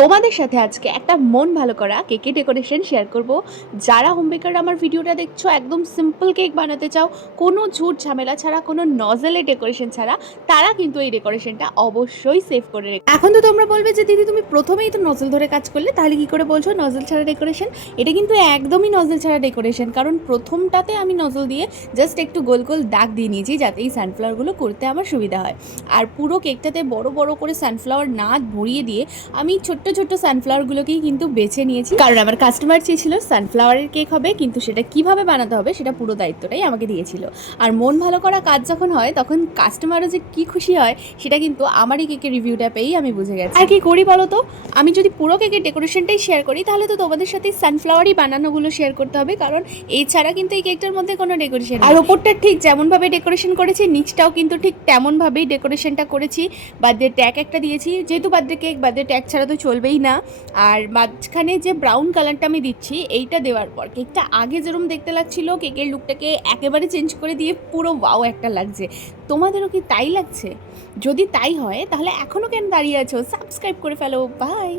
তোমাদের সাথে আজকে একটা মন ভালো করা কেকের ডেকোরেশন শেয়ার করব। যারা হোম বেকার আমার ভিডিওটা দেখছো, একদম সিম্পল কেক বানাতে চাও, কোনো ঝুট ঝামেলা ছাড়া, কোনো নজেলের ডেকোরেশন ছাড়া, তারা কিন্তু এই ডেকোরেশনটা অবশ্যই সেভ করে রেখে। এখন তো তোমরা বলবে যে দিদি তুমি প্রথমেই তো নজল ধরে কাজ করলে, তাহলে কি করে বলছো নজল ছাড়া ডেকোরেশন? এটা কিন্তু একদমই নজল ছাড়া ডেকোরেশন, কারণ প্রথমটাতে আমি নজল দিয়ে জাস্ট একটু গোল গোল দাগ দিয়ে নিয়েছি যাতে এই সানফ্লাওয়ারগুলো করতে আমার সুবিধা হয়। আর পুরো কেকটাতে বড় বড় করে সানফ্লাওয়ার না ভরিয়ে দিয়ে আমি ছোট্ট ছোট্ট সানফ্লাওয়ারগুলোকেই কিন্তু বেছে নিয়েছি, কারণ আমার কাস্টমার চেয়েছিল সানফ্লাওয়ারের কেক হবে, কিন্তু সেটা কিভাবে বানাতে হবে সেটা পুরো দায়িত্বটাই আমাকে দিয়েছিল। আর মন ভালো করা কাজ যখন হয় তখন কাস্টমারও যে কি খুশি হয় সেটা কিন্তু আমারই কেকের রিভিউটা পেয়েই আমি বুঝে গেছি। আর কি করি বলো তো, আমি যদি পুরো কেকের ডেকোরেশনটাই শেয়ার করি তাহলে তো তোমাদের সাথে সানফ্লাওয়ারই বানানোগুলো শেয়ার করতে হবে, কারণ এছাড়া কিন্তু এই কেকটার মধ্যে কোনো ডেকোরেশন। আর ওপরটা ঠিক যেমনভাবে ডেকোরেশন করেছি, নিচটাও কিন্তু ঠিক তেমনভাবেই ডেকোরেশনটা করেছি। বার্থডে ট্যাগ একটা দিয়েছি, যেহেতু বার্থডে কেক বার্থডে ট্যাগ ছাড়া তো চলবেই না। আর মাঝখানে যে ব্রাউন কালারটা আমি দিচ্ছি, এইটা দেওয়ার পর কেকটা আগে যেরকম দেখতে লাগছিল, কেকের লুকটাকে একেবারে চেঞ্জ করে দিয়ে পুরো ওয়াও একটা লাগছে। তোমাদেরও কি তাই লাগছে? যদি তাই হয় তাহলে এখনও কেন দাঁড়িয়ে আছো? সাবস্ক্রাইব করে ফেলো। বাই।